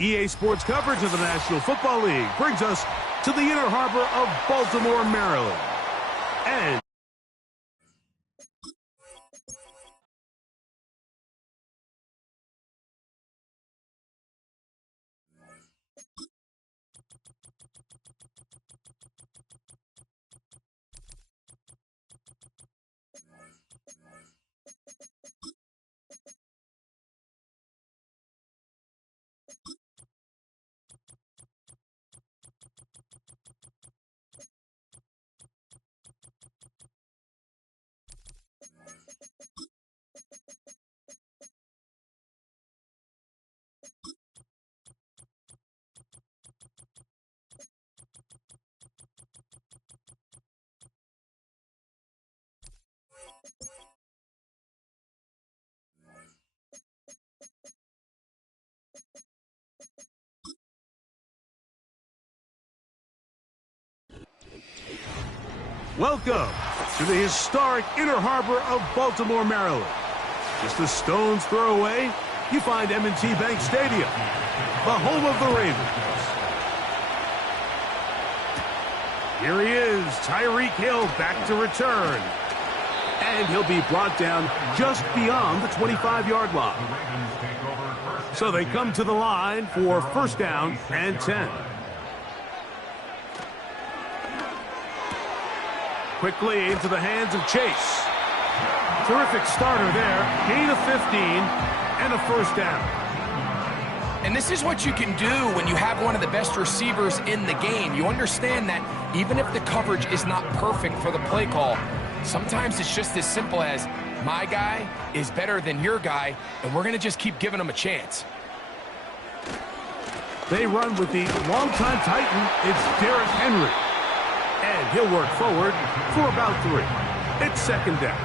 EA Sports coverage of the National Football League brings us to the Inner Harbor of Baltimore, Maryland. And welcome to the historic Inner Harbor of Baltimore, Maryland. Just a stone's throw away, you find M&T Bank Stadium, the home of the Ravens. Here he is, Tyreek Hill back to return. And he'll be brought down just beyond the 25-yard line. So they come to the line for first down and 10. Quickly into the hands of Chase. Terrific starter there. Gain of 15 and a first down. And this is what you can do when you have one of the best receivers in the game. You understand that even if the coverage is not perfect for the play call, sometimes it's just as simple as my guy is better than your guy, and we're going to just keep giving him a chance. They run with the longtime Titan. It's Derrick Henry. And he'll work forward for about 3. It's second down.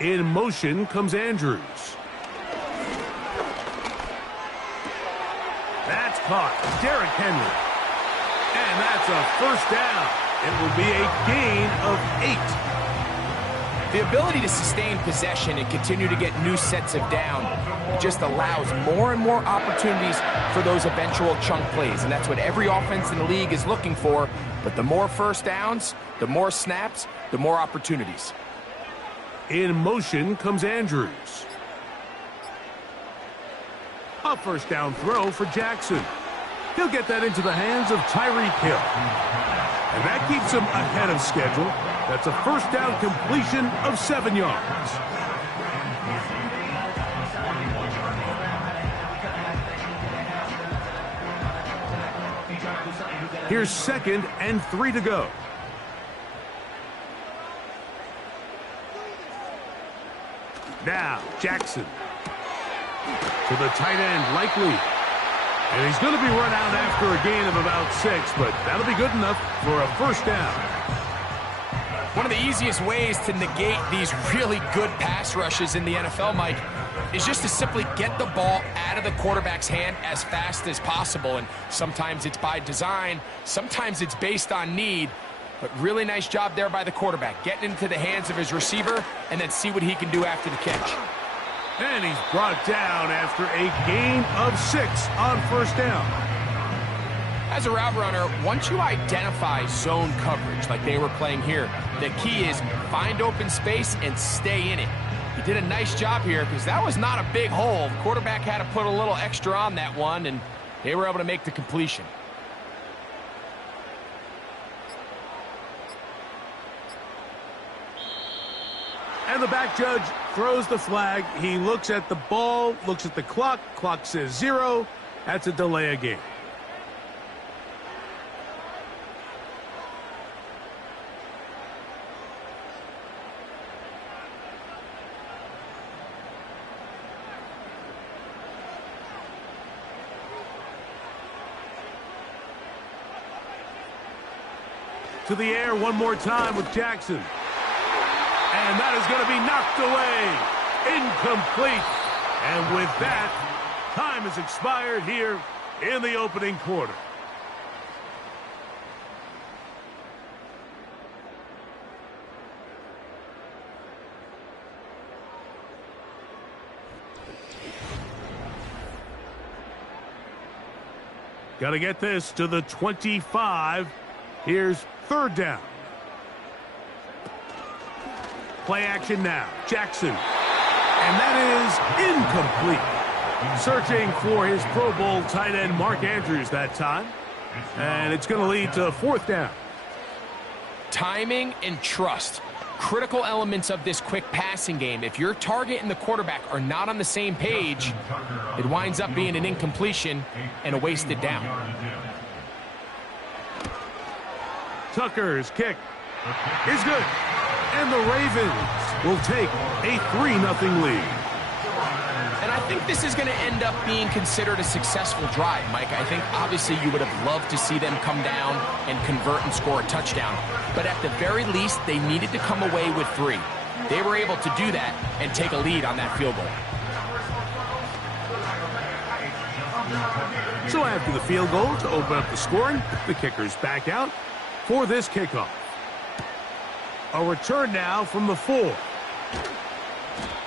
In motion comes Andrews. That's caught. Derrick Henry. And that's a first down. It will be a gain of 8. The ability to sustain possession and continue to get new sets of down just allows more and more opportunities for those eventual chunk plays. And that's what every offense in the league is looking for. But the more first downs, the more snaps, the more opportunities. In motion comes Andrews. A first down throw for Jackson. He'll get that into the hands of Tyreek Hill. And that keeps him ahead of schedule. That's a first down completion of 7 yards. Here's 2nd and 3 to go. Now, Jackson. To the tight end, Likely. And he's going to be run out after a gain of about 6, but that'll be good enough for a first down. One of the easiest ways to negate these really good pass rushes in the NFL, Mike, is just to simply get the ball out of the quarterback's hand as fast as possible. And sometimes it's by design, sometimes it's based on need. But really nice job there by the quarterback, getting into the hands of his receiver and then see what he can do after the catch. And he's brought down after a gain of 6 on first down. As a route runner, once you identify zone coverage like they were playing here, the key is find open space and stay in it. He did a nice job here because that was not a big hole. The quarterback had to put a little extra on that one, and they were able to make the completion. And the back judge throws the flag. He looks at the ball, looks at the clock. Clock says 0. That's a delay of game. To the air one more time with Jackson. And that is going to be knocked away. Incomplete. And with that, Time has expired here in the opening quarter. Got to get this to the 25. Here's third down. Play action now. Jackson. And that is incomplete. Searching for his Pro Bowl tight end Mark Andrews that time. And it's going to lead to fourth down. Timing and trust. Critical elements of this quick passing game. If your target and the quarterback are not on the same page, it winds up being an incompletion and a wasted down. Tucker's kick is good. And the Ravens will take a 3-0 lead. And I think this is going to end up being considered a successful drive, Mike. I think obviously you would have loved to see them come down and convert and score a touchdown. But at the very least, they needed to come away with 3. They were able to do that and take a lead on that field goal. So after the field goal to open up the scoring, the kicker's back out for this kickoff. A return now from the 4.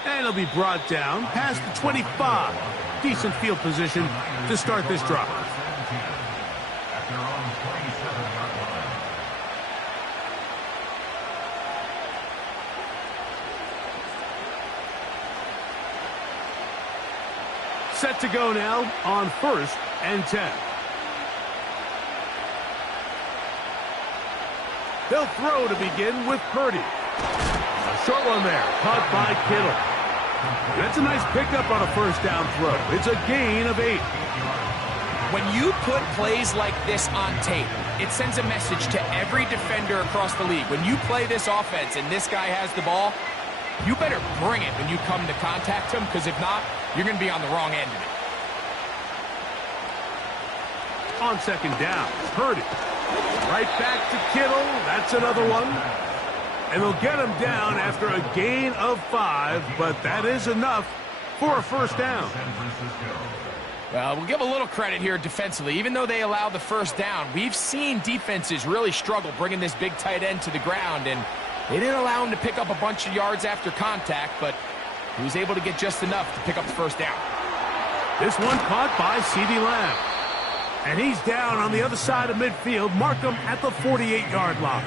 And it'll be brought down past the 25. Decent field position to start this drive. Set to go now on 1st and 10. They'll throw to begin with Purdy. A short one there, caught by Kittle. That's a nice pickup on a first down throw. It's a gain of 8. When you put plays like this on tape, it sends a message to every defender across the league. When you play this offense and this guy has the ball, you better bring it when you come to contact him, because if not, you're going to be on the wrong end of it. On second down, Purdy. Right back to Kittle. That's another one. And they'll get him down after a gain of 5, but that is enough for a first down. Well, we'll give a little credit here defensively. Even though they allow the first down, we've seen defenses really struggle bringing this big tight end to the ground, and they didn't allow him to pick up a bunch of yards after contact, but he was able to get just enough to pick up the first down. This one caught by CeeDee Lamb. And he's down on the other side of midfield. Mark him at the 48-yard line.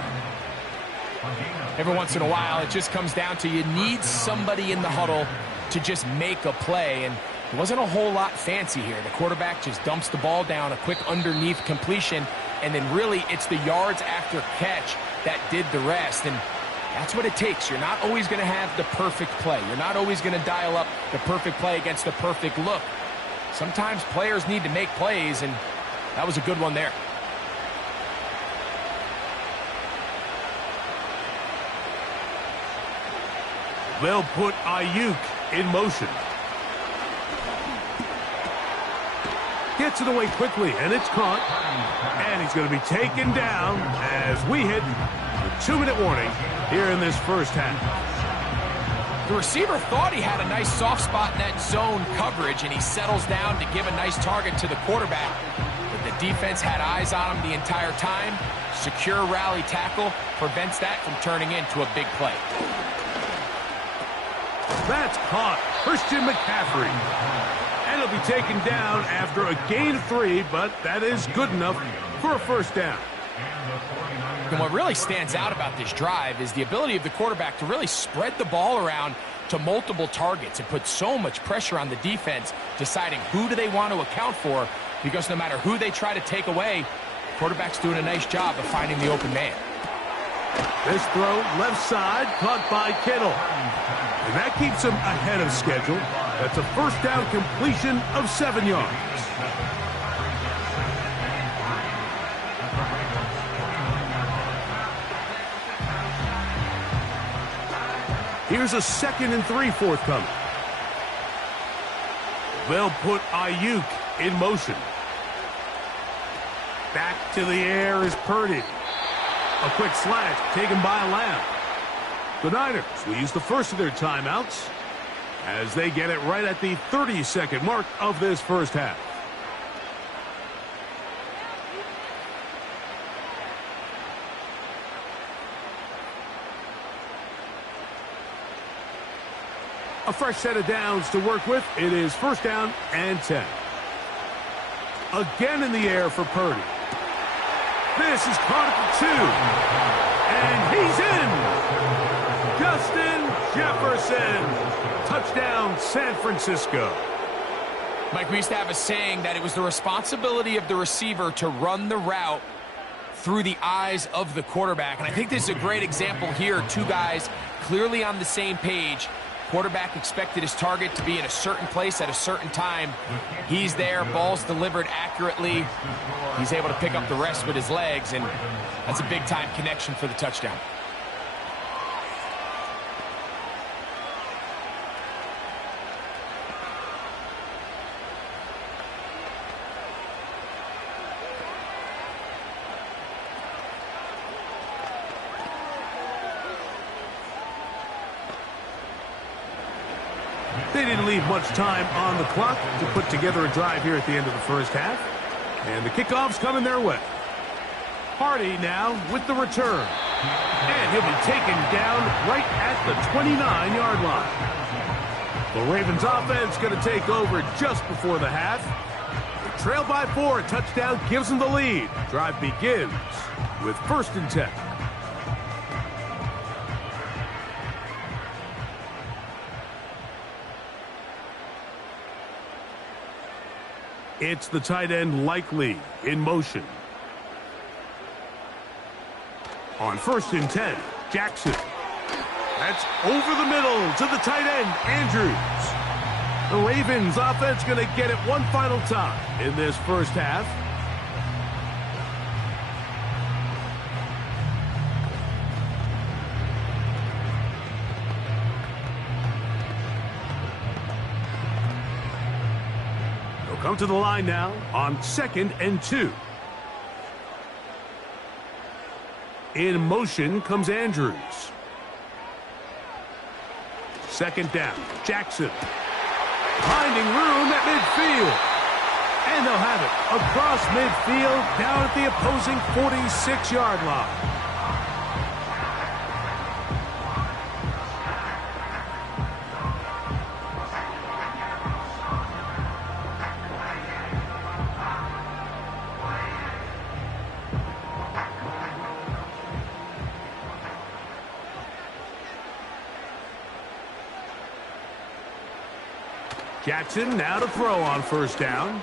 Every once in a while, it just comes down to you need somebody in the huddle to just make a play, and it wasn't a whole lot fancy here. The quarterback just dumps the ball down, a quick underneath completion, and then really it's the yards after catch that did the rest, and that's what it takes. You're not always going to have the perfect play. You're not always going to dial up the perfect play against the perfect look. Sometimes players need to make plays, and that was a good one there. They'll put Ayuk in motion. Gets it away quickly, and it's caught. And he's going to be taken down as we hit the 2-minute warning here in this first half. The receiver thought he had a nice soft spot in that zone coverage, and he settles down to give a nice target to the quarterback. But the defense had eyes on him the entire time. Secure rally tackle prevents that from turning into a big play. That's caught. Christian McCaffrey. And he'll be taken down after a gain of 3, but that is good enough for a first down. And what really stands out about this drive is the ability of the quarterback to really spread the ball around to multiple targets and put so much pressure on the defense, deciding who do they want to account for, because no matter who they try to take away, the quarterback's doing a nice job of finding the open man. This throw left side caught by Kittle. And that keeps him ahead of schedule. That's a first down completion of 7 yards. Here's a 2nd and 3 forthcoming. They'll put Ayuk in motion. Back to the air is Purdy. A quick slash taken by Lamb. The Niners will use the first of their timeouts. as they get it right at the 30-second mark of this first half. A fresh set of downs to work with. It is first down and 10. Again in the air for Purdy. This is caught at the 2. And he's in. Justin Jefferson. Touchdown, San Francisco. Mike, we used to have a saying that it was the responsibility of the receiver to run the route through the eyes of the quarterback. And I think this is a great example here. Two guys clearly on the same page. Quarterback expected his target to be in a certain place at a certain time. He's there, ball's delivered accurately. He's able to pick up the rest with his legs, and that's a big-time connection for the touchdown. They didn't leave much time on the clock to put together a drive here at the end of the first half. And the kickoff's coming their way. Hardy now with the return. And he'll be taken down right at the 29-yard line. The Ravens offense going to take over just before the half. They trail by 4. A touchdown gives them the lead. Drive begins with first and 10. It's the tight end Likely in motion. On first and 10, Jackson. That's over the middle to the tight end, Andrews. The Ravens offense going to get it one final time in this first half. Come to the line now on second and 2. In motion comes Andrews. Second down, Jackson. Finding room at midfield. And they'll have it across midfield down at the opposing 46-yard line. Jackson now to throw on first down.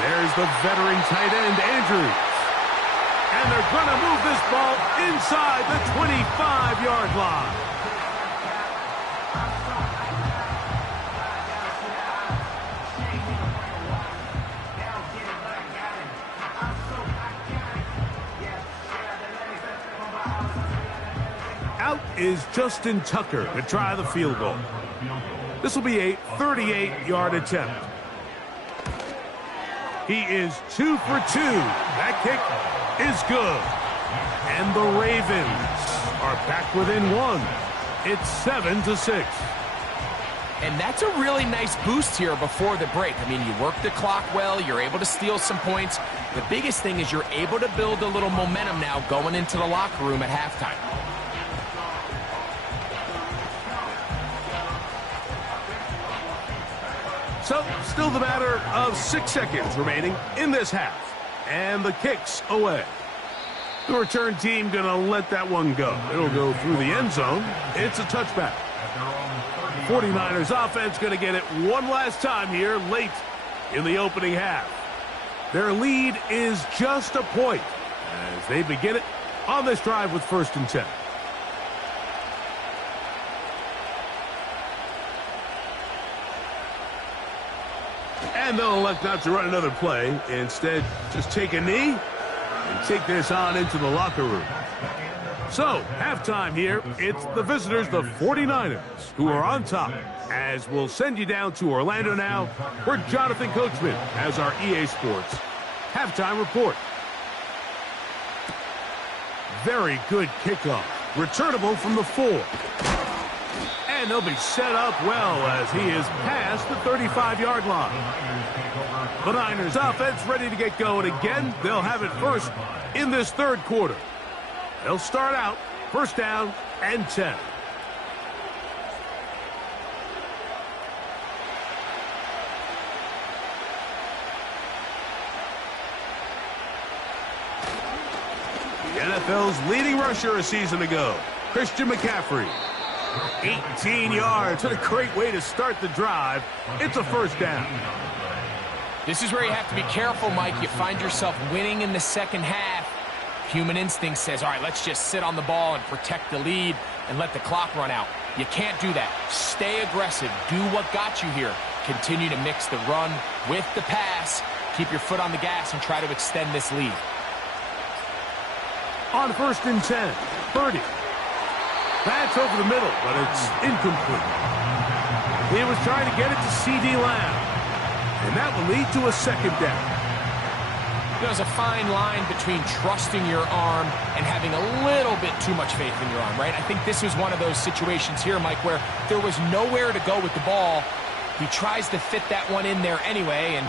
There's the veteran tight end, Andrews. And they're going to move this ball inside the 25-yard line. Out is Justin Tucker to try the field goal. This will be a 38-yard attempt. He is 2 for 2. That kick is good. And the Ravens are back within 1. It's 7-6. And that's a really nice boost here before the break. I mean, you work the clock well. You're able to steal some points. The biggest thing is you're able to build a little momentum now going into the locker room at halftime. So, still the matter of 6 seconds remaining in this half. And the kick's away. The return team going to let that one go. It'll go through the end zone. It's a touchback. 49ers offense going to get it one last time here late in the opening half. Their lead is just a point as they begin it on this drive with first and 10. And they'll elect not to run another play. Instead, just take a knee and take this on into the locker room. So, halftime here. It's the visitors, the 49ers, who are on top. As we'll send you down to Orlando now, where Jonathan Coachman has our EA Sports halftime report. Very good kickoff. Returnable from the 4. And And they'll be set up well as he is past the 35-yard line. The Niners offense ready to get going again. They'll have it first in this third quarter. They'll start out first down and 10. The NFL's leading rusher a season ago, Christian McCaffrey. 18 yards. What a great way to start the drive. It's a first down. This is where you have to be careful, Mike. You find yourself winning in the second half. Human instinct says, all right, let's just sit on the ball and protect the lead and let the clock run out. You can't do that. Stay aggressive. Do what got you here. Continue to mix the run with the pass. Keep your foot on the gas and try to extend this lead. On first and 10, Purdy. That's over the middle, but it's incomplete. He was trying to get it to C.D. Lamb, and that will lead to a second down. There's a fine line between trusting your arm and having a little bit too much faith in your arm, right? I think this was one of those situations here, Mike, where there was nowhere to go with the ball. He tries to fit that one in there anyway, and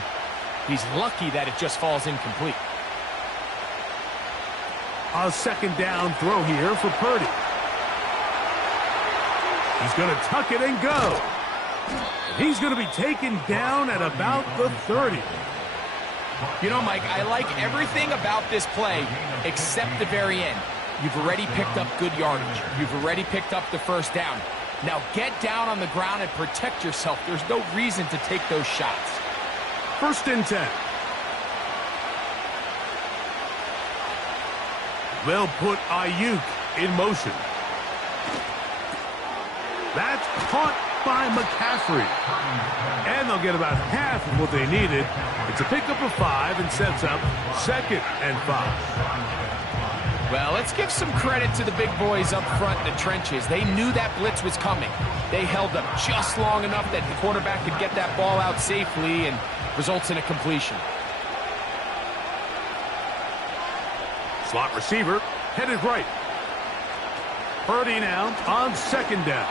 he's lucky that it just falls incomplete. A second down throw here for Purdy. He's going to tuck it and go. He's going to be taken down at about the 30. You know, Mike, I like everything about this play except the very end. You've already picked up good yardage. You've already picked up the first down. Now get down on the ground and protect yourself. There's no reason to take those shots. First and 10. They'll put Ayuk in motion. That's caught by McCaffrey. And they'll get about half of what they needed. It's a pickup of 5 and sets up second and 5. Well, let's give some credit to the big boys up front in the trenches. They knew that blitz was coming. They held up just long enough that the quarterback could get that ball out safely and results in a completion. Slot receiver headed right. Purdy now on second down.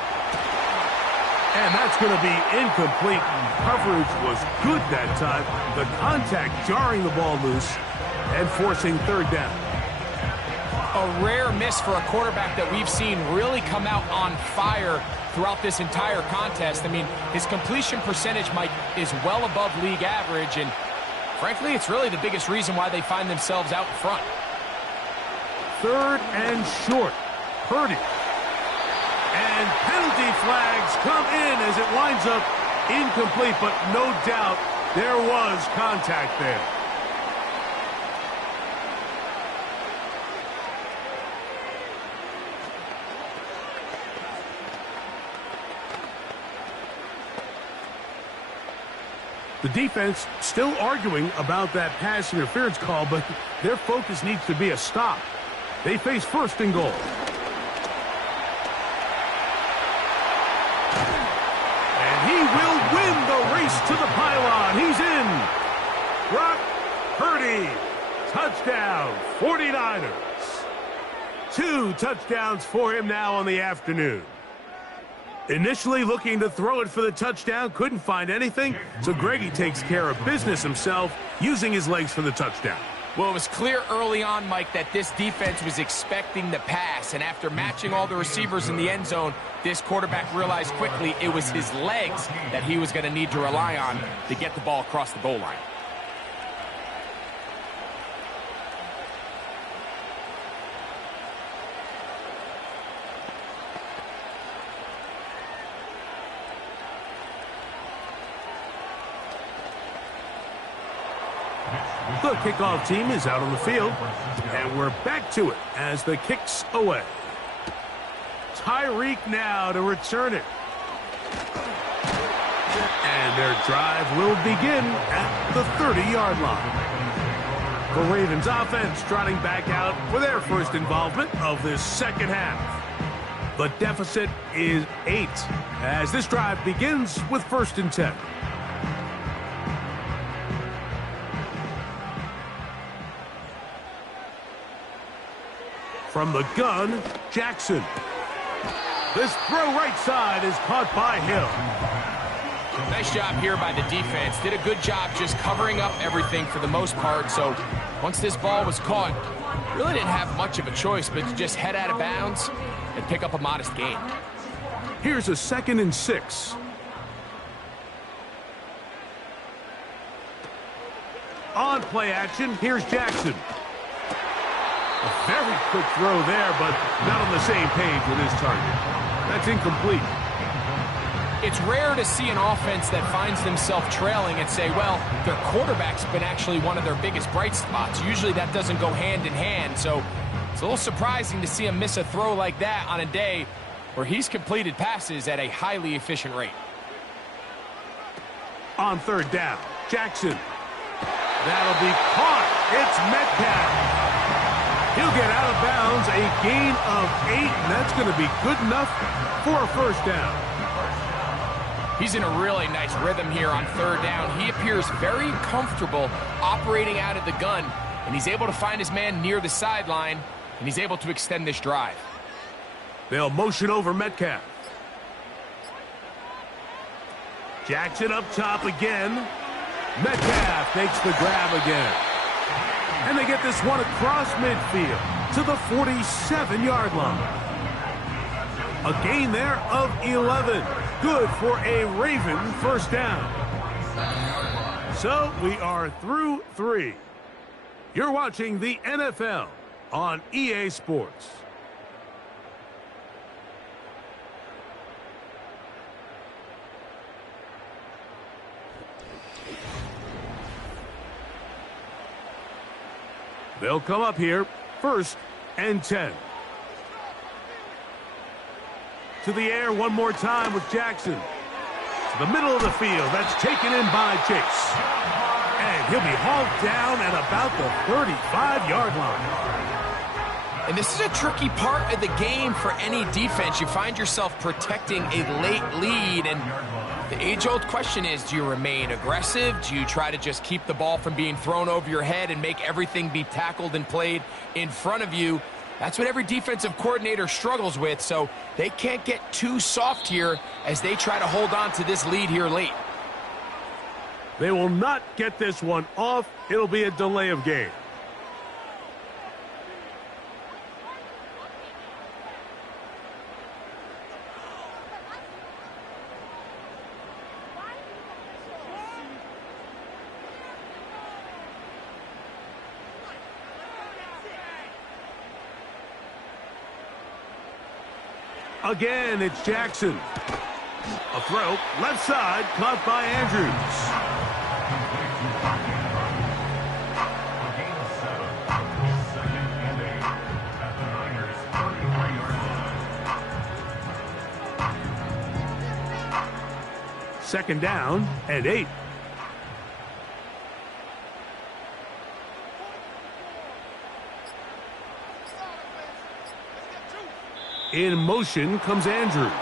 And that's going to be incomplete. Coverage was good that time. The contact jarring the ball loose and forcing third down. A rare miss for a quarterback that we've seen really come out on fire throughout this entire contest. I mean, his completion percentage, Mike, is well above league average, and frankly, it's really the biggest reason why they find themselves out in front. Third and short. Purdy. And penalty flags come in as it winds up incomplete, but no doubt there was contact there. The defense still arguing about that pass interference call, but their focus needs to be a stop. They face first and goal. And he will win the race to the pylon. He's in. Brock Purdy. Touchdown, 49ers. 2 touchdowns for him now on the afternoon. Initially looking to throw it for the touchdown, couldn't find anything, so Greggy takes care of business himself, using his legs for the touchdown. Well, it was clear early on, Mike, that this defense was expecting the pass, and after matching all the receivers in the end zone, this quarterback realized quickly it was his legs that he was going to need to rely on to get the ball across the goal line. The kickoff team is out on the field, and we're back to it as the kick's away. Tyreek now to return it. And their drive will begin at the 30-yard line. The Ravens offense trotting back out for their first involvement of this second half. The deficit is 8 as this drive begins with first and 10. From the gun, Jackson. This throw right side is caught by Hill. Nice job here by the defense. Did a good job just covering up everything for the most part. So once this ball was caught, really didn't have much of a choice but to just head out of bounds and pick up a modest gain. Here's a 2nd and 6. On play action, here's Jackson. A very quick throw there, but not on the same page with his target. That's incomplete. It's rare to see an offense that finds themselves trailing and say, well, their quarterback's been actually one of their biggest bright spots. Usually that doesn't go hand in hand, so it's a little surprising to see him miss a throw like that on a day where he's completed passes at a highly efficient rate. On 3rd down, Jackson. That'll be caught. It's Metcalf. He'll get out of bounds, a gain of 8, and that's going to be good enough for a 1st down. He's in a really nice rhythm here on 3rd down. He appears very comfortable operating out of the gun, and he's able to find his man near the sideline, and he's able to extend this drive. They'll motion over Metcalf. Jackson up top again. Metcalf makes the grab again. And they get this one across midfield to the 47-yard line. A gain there of 11. Good for a Raven 1st down. So we are through 3. You're watching the NFL on EA Sports. They'll come up here, 1st and 10. To the air one more time with Jackson. To the middle of the field. That's taken in by Chase. And he'll be hauled down at about the 35-yard line. And this is a tricky part of the game for any defense. You find yourself protecting a late lead, and the age-old question is, do you remain aggressive? Do you try to just keep the ball from being thrown over your head and make everything be tackled and played in front of you? That's what every defensive coordinator struggles with, so they can't get too soft here as they try to hold on to this lead here late. They will not get this one off. It'll be a delay of game. Again, it's Jackson. A throw, left side, caught by Andrews. Second down and 8. In motion comes Andrews.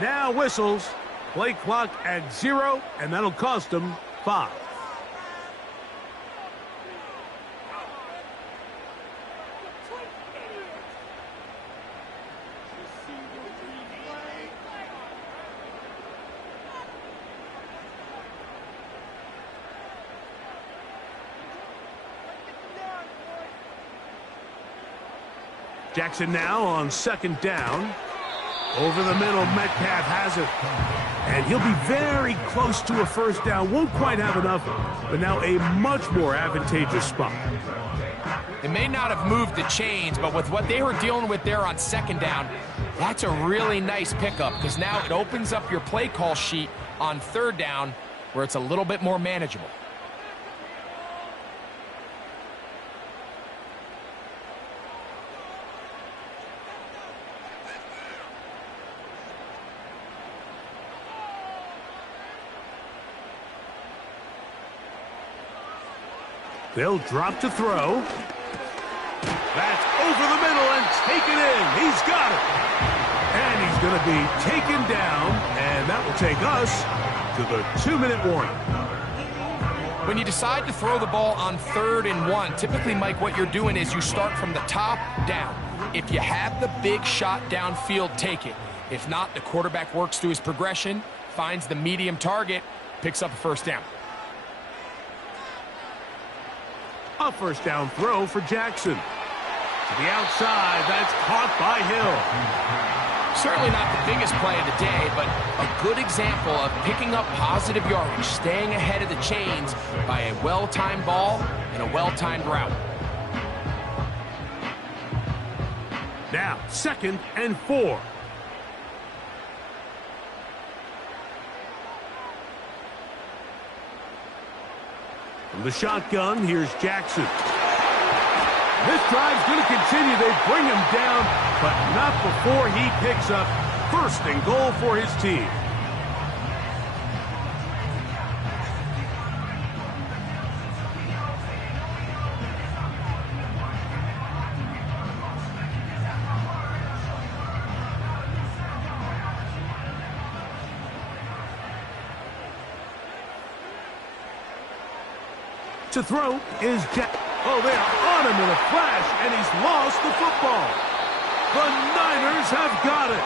Now whistles. Play clock at 0, and that'll cost them 5. Jackson now on 2nd down. Over the middle, Metcalf has it. And he'll be very close to a 1st down. Won't quite have enough, but now a much more advantageous spot. It may not have moved the chains, but with what they were dealing with there on 2nd down, that's a really nice pickup because now it opens up your play call sheet on 3rd down where it's a little bit more manageable. They'll drop to throw. That's over the middle and taken in. He's got it. And he's going to be taken down, and that will take us to the 2-minute warning. When you decide to throw the ball on 3rd and 1, typically, Mike, what you're doing is you start from the top down. If you have the big shot downfield, take it. If not, the quarterback works through his progression, finds the medium target, picks up a first down. A first down throw for Jackson. To the outside, that's caught by Hill. Certainly not the biggest play of the day, but a good example of picking up positive yardage, staying ahead of the chains by a well-timed ball and a well-timed route. Now, 2nd and 4. From the shotgun, here's Jackson. This drive's going to continue. They bring him down, but not before he picks up 1st and goal for his team. To throw is Jack. Oh, they are on him in a flash, and he's lost the football. The Niners have got it.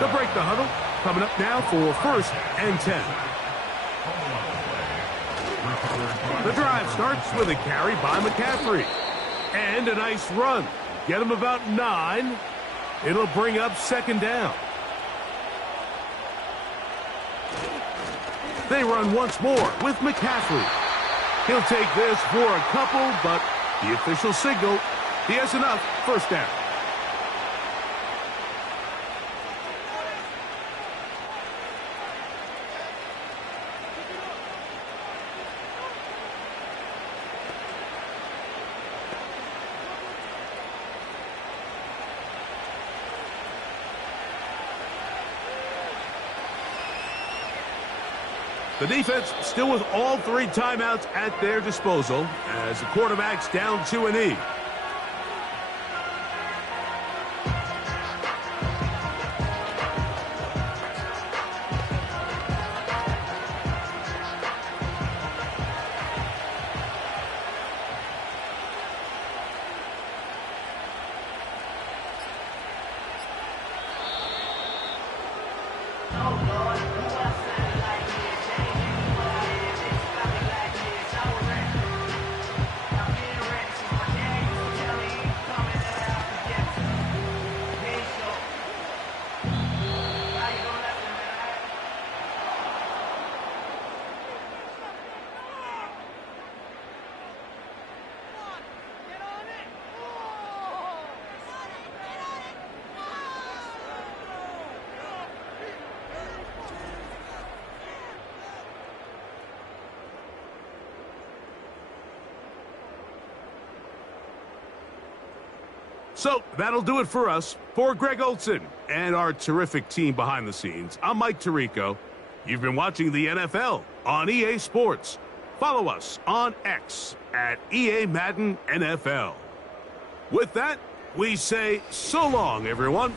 They'll break the huddle. Coming up now for 1st and 10. The drive starts with a carry by McCaffrey. And a nice run. Get him about 9. It'll bring up 2nd down. They run once more with McCaffrey. He'll take this for a couple, but the official signal, he has enough. 1st down. The defense still with all 3 timeouts at their disposal as the quarterback's down to an E. So that'll do it for us. For Greg Olson and our terrific team behind the scenes, I'm Mike Tirico. You've been watching the NFL on EA Sports. Follow us on X at EA Madden NFL. With that, we say so long, everyone.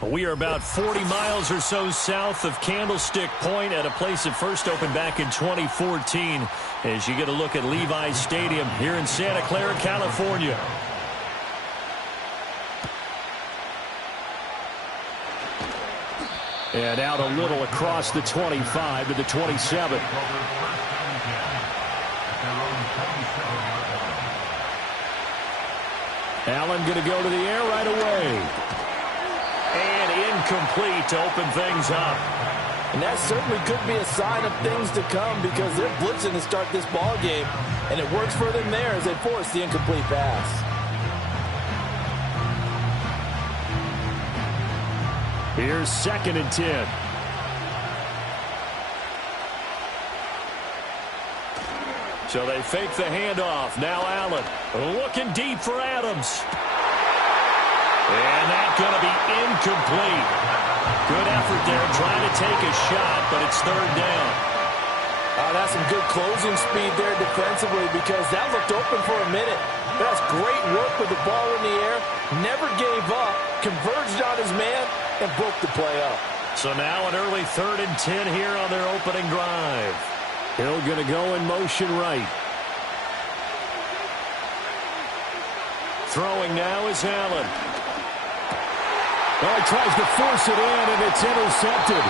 We are about 40 miles or so south of Candlestick Point at a place that first opened back in 2014 as you get a look at Levi's Stadium here in Santa Clara, California. And out a little across the 25 to the 27. Allen going to go to the air right away. And incomplete to open things up. And that certainly could be a sign of things to come because they're blitzing to start this ball game, and it works for them there as they force the incomplete pass. Here's 2nd and 10. So they fake the handoff. Now Allen looking deep for Adams. And that's going to be incomplete. Good effort there trying to take a shot, but it's 3rd down. That's some good closing speed there defensively because that looked open for a minute. That's great work with the ball in the air. Never gave up, converged on his man, and broke the play up. So now an early 3rd and 10 here on their opening drive. Hill going to go in motion right. Throwing now is Allen. Oh, he tries to force it in, and it's intercepted.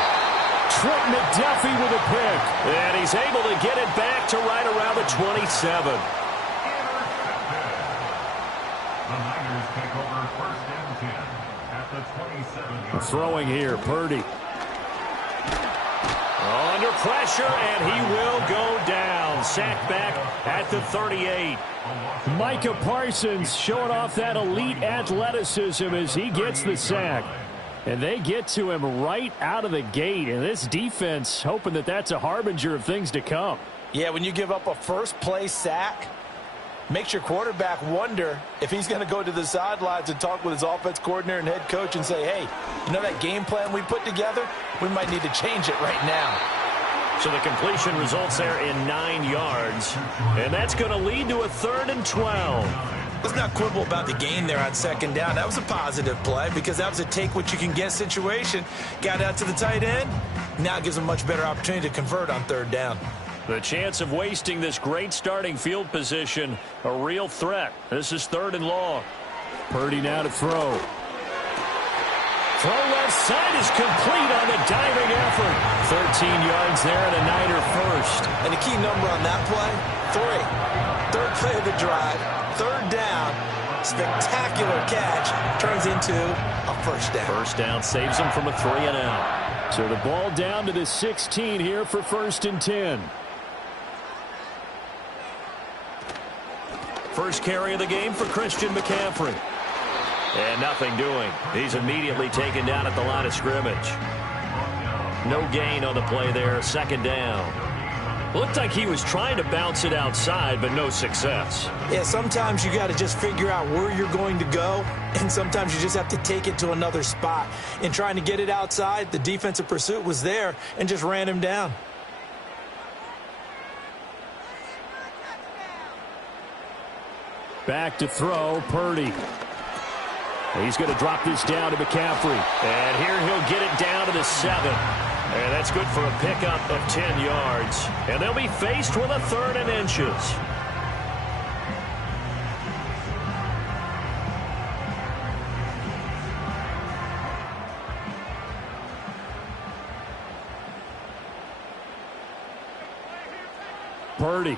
Trent McDuffie with a pick. And he's able to get it back to right around the 27. The Niners take over 1st and 10 at the 27. Throwing here, Purdy. Under pressure, and he will go down. Sacked back at the 38. Micah Parsons showing off that elite athleticism as he gets the sack. And they get to him right out of the gate. And this defense hoping that that's a harbinger of things to come. Yeah, when you give up a first-play sack, makes your quarterback wonder if he's going to go to the sidelines and talk with his offense coordinator and head coach and say, hey, you know that game plan we put together? We might need to change it right now. So the completion results there in 9 yards. And that's going to lead to a 3rd and 12. Let's not quibble about the gain there on 2nd down. That was a positive play because that was a take-what-you-can-get situation. Got out to the tight end. Now it gives them a much better opportunity to convert on 3rd down. The chance of wasting this great starting field position, a real threat. This is 3rd and long. Purdy now to throw. Throw left side is complete on the diving effort. 13 yards there and a Niner first. And the key number on that play, 3. 3rd play of the drive, 3rd down, spectacular catch, turns into a 1st down. 1st down saves them from a 3 and out. So the ball down to the 16 here for 1st and 10. First carry of the game for Christian McCaffrey. And nothing doing. He's immediately taken down at the line of scrimmage. No gain on the play there. 2nd down. Looked like he was trying to bounce it outside, but no success. Yeah, sometimes you got to just figure out where you're going to go, and sometimes you just have to take it to another spot. In trying to get it outside, the defensive pursuit was there and just ran him down. Back to throw, Purdy. He's going to drop this down to McCaffrey. And here he'll get it down to the 7. And that's good for a pickup of 10 yards. And they'll be faced with a 3rd and inches. Purdy.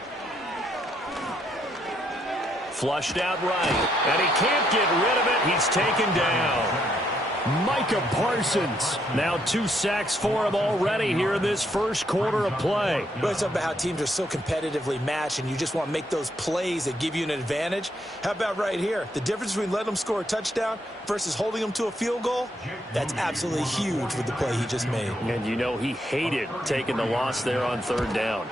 Flushed out right. And he can't get rid of it. He's taken down. Micah Parsons. Now 2 sacks for him already here in this first quarter of play. Well, it's about how teams are so competitively matched, and you just want to make those plays that give you an advantage. How about right here? The difference between letting them score a touchdown versus holding them to a field goal, that's absolutely huge with the play he just made. And you know he hated taking the loss there on 3rd down.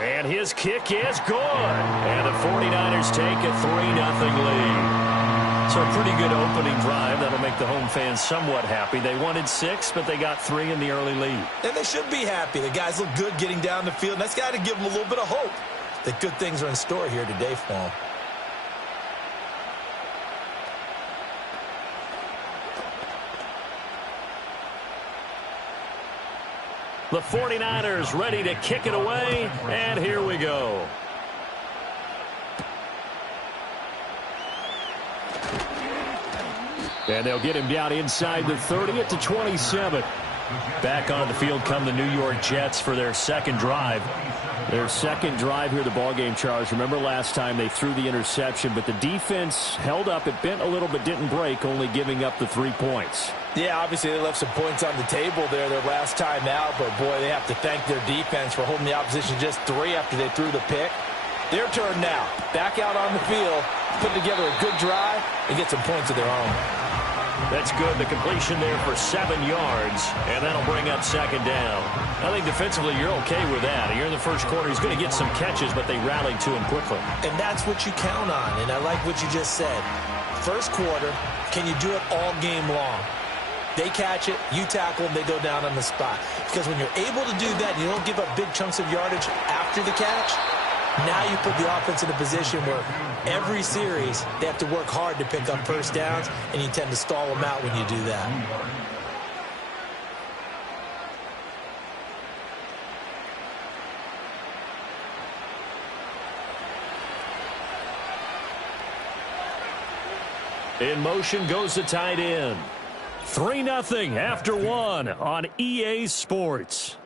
And his kick is good. And the 49ers take a 3-0 lead. So a pretty good opening drive. That'll make the home fans somewhat happy. They wanted 6, but they got 3 in the early lead. And they should be happy. The guys look good getting down the field. And that's got to give them a little bit of hope that good things are in store here today for them. The 49ers ready to kick it away, and here we go. And they'll get him down inside the 30 at the 27. Back on the field come the New York Jets for their 2nd drive. Their 2nd drive here, the ballgame, Charles. Remember last time they threw the interception, but the defense held up. It bent a little but didn't break, only giving up the 3 points. Yeah, obviously they left some points on the table there their last time out, but boy, they have to thank their defense for holding the opposition just 3 after they threw the pick. Their turn now. Back out on the field, put together a good drive, and get some points of their own. That's good. The completion there for 7 yards, and that'll bring up 2nd down. I think defensively you're okay with that. Here in the first quarter, he's going to get some catches, but they rallied to him quickly. And that's what you count on, and I like what you just said. First quarter, can you do it all game long? They catch it, you tackle them, they go down on the spot. Because when you're able to do that and you don't give up big chunks of yardage after the catch, now you put the offense in a position where every series they have to work hard to pick up 1st downs, and you tend to stall them out when you do that. In motion goes the tight end. 3-0 after 1 on EA Sports.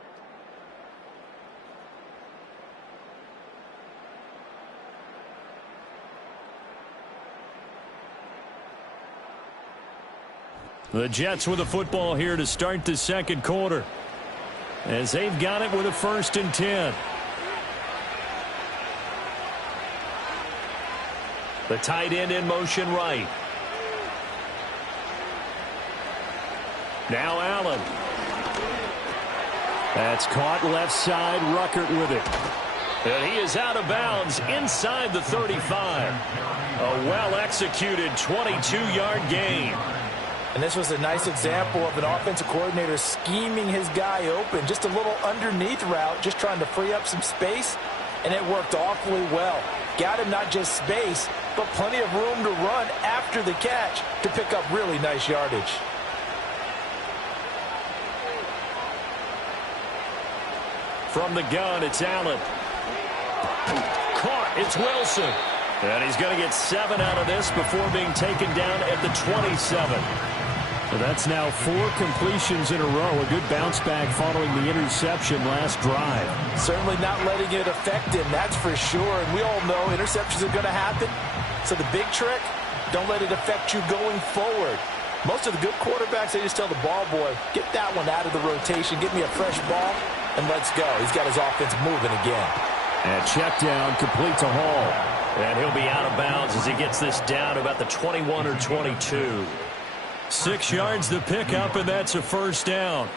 The Jets with the football here to start the 2nd quarter, as they've got it with a 1st and 10. The tight end in motion right. Now Allen. That's caught left side. Ruckert with it. And he is out of bounds inside the 35. A well-executed 22-yard gain. And this was a nice example of an offensive coordinator scheming his guy open. Just a little underneath route, just trying to free up some space, and it worked awfully well. Got him not just space, but plenty of room to run after the catch to pick up really nice yardage. From the gun, it's Allen. Caught, it's Wilson. And he's going to get 7 out of this before being taken down at the 27. Well, that's now 4 completions in a row. A good bounce back following the interception last drive. Certainly not letting it affect him, that's for sure. And we all know interceptions are going to happen. So the big trick, don't let it affect you going forward. Most of the good quarterbacks, they just tell the ball boy, get that one out of the rotation, get me a fresh ball, and let's go. He's got his offense moving again. And check down, complete to Hall. And he'll be out of bounds as he gets this down about the 21 or 22. 6 yards to pick up, and that's a first down.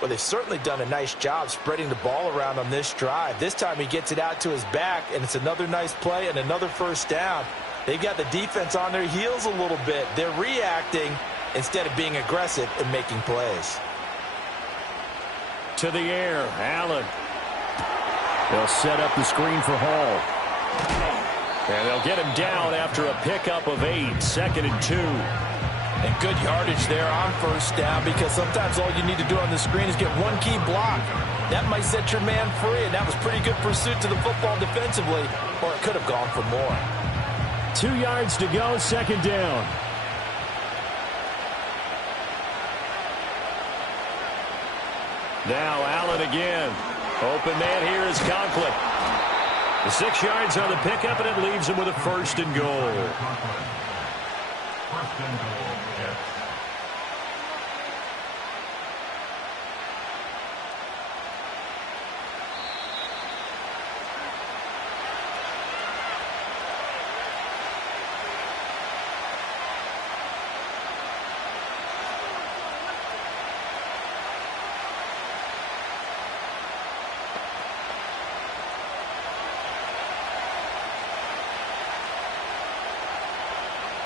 Well, they've certainly done a nice job spreading the ball around on this drive. This time he gets it out to his back, and it's another nice play and another first down. They've got the defense on their heels a little bit. They're reacting instead of being aggressive and making plays. To the air, Allen. They'll set up the screen for Hall. And they'll get him down after a pickup of 8, 2nd and 2. And good yardage there on first down, because sometimes all you need to do on the screen is get one key block. That might set your man free, and that was pretty good pursuit to the football defensively, or it could have gone for more. 2 yards to go, 2nd down. Now Allen again. Open man here is Conklin. The 6 yards on the pickup, and it leaves him with a 1st and goal. 1st and goal. Yes.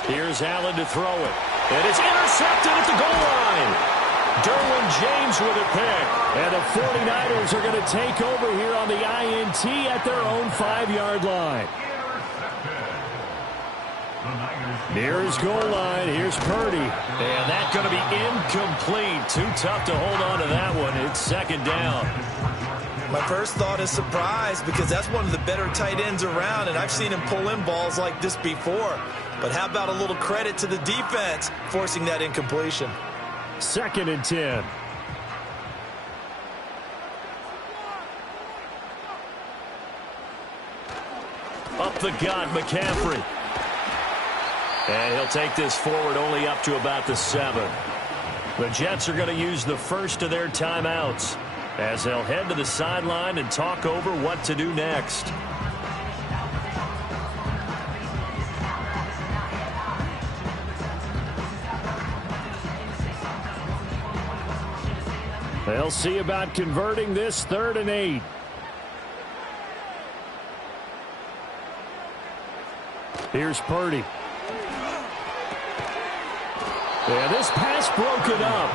Here's Allen to throw it. And it's intercepted at the goal line. Derwin James with a pick. And the 49ers are going to take over here on the INT at their own 5-yard line. Near his goal line, here's Purdy. And that's going to be incomplete. Too tough to hold on to that one. It's 2nd down. My first thought is surprise, because that's one of the better tight ends around, and I've seen him pull in balls like this before. But how about a little credit to the defense forcing that incompletion? 2nd and 10. Up the gut, McCaffrey. And he'll take this forward only up to about the 7. The Jets are going to use the first of their timeouts as they'll head to the sideline and talk over what to do next. They'll see about converting this 3rd and 8. Here's Purdy. Yeah, this pass broken up.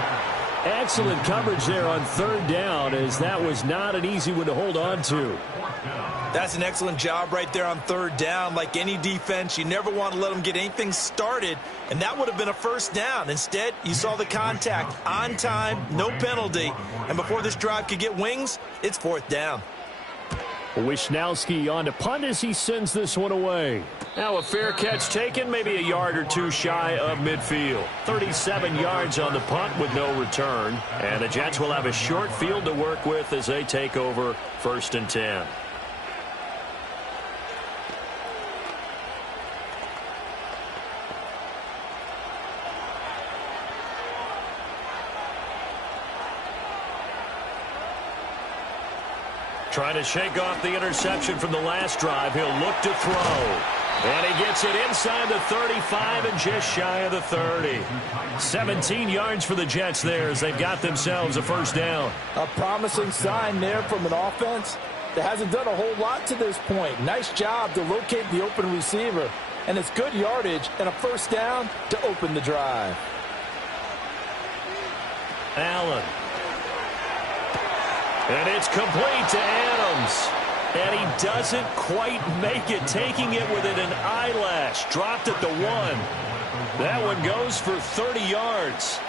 Excellent coverage there on 3rd down, as that was not an easy one to hold on to. That's an excellent job right there on 3rd down. Like any defense, you never want to let them get anything started, and that would have been a first down. Instead, you saw the contact on time, no penalty, and before this drive could get wings, it's 4th down. Wisnowski on to punt as he sends this one away. Now a fair catch taken, maybe a yard or 2 shy of midfield. 37 yards on the punt with no return. And the Jets will have a short field to work with as they take over 1st and 10. Trying to shake off the interception from the last drive. He'll look to throw. And he gets it inside the 35 and just shy of the 30. 17 yards for the Jets there as they've got themselves a first down. A promising sign there from an offense that hasn't done a whole lot to this point. Nice job to locate the open receiver. And it's good yardage and a first down to open the drive. Allen. And it's complete to Adams. And he doesn't quite make it, taking it within an eyelash. Dropped at the 1. That one goes for 30 yards.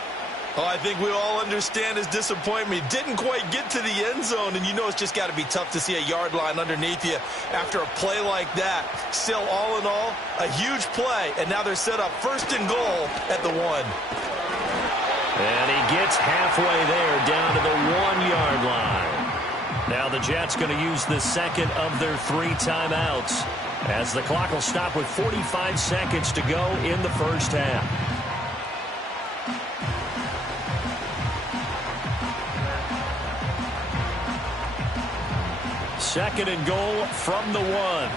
Oh, I think we all understand his disappointment. He didn't quite get to the end zone, and you know it's just got to be tough to see a yard line underneath you after a play like that. Still, all in all, a huge play, and now they're set up 1st and goal at the 1. And he gets halfway there, down to the 1-yard line. Now the Jets going to use the second of their 3 timeouts, as the clock will stop with 45 seconds to go in the first half. Second and goal from the 1.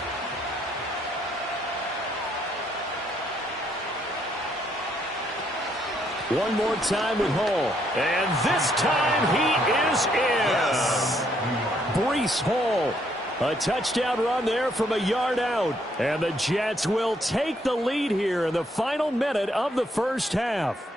One more time with Hall. And this time he is in. Yes. Breece Hall. A touchdown run there from a yard out. And the Jets will take the lead here in the final minute of the first half.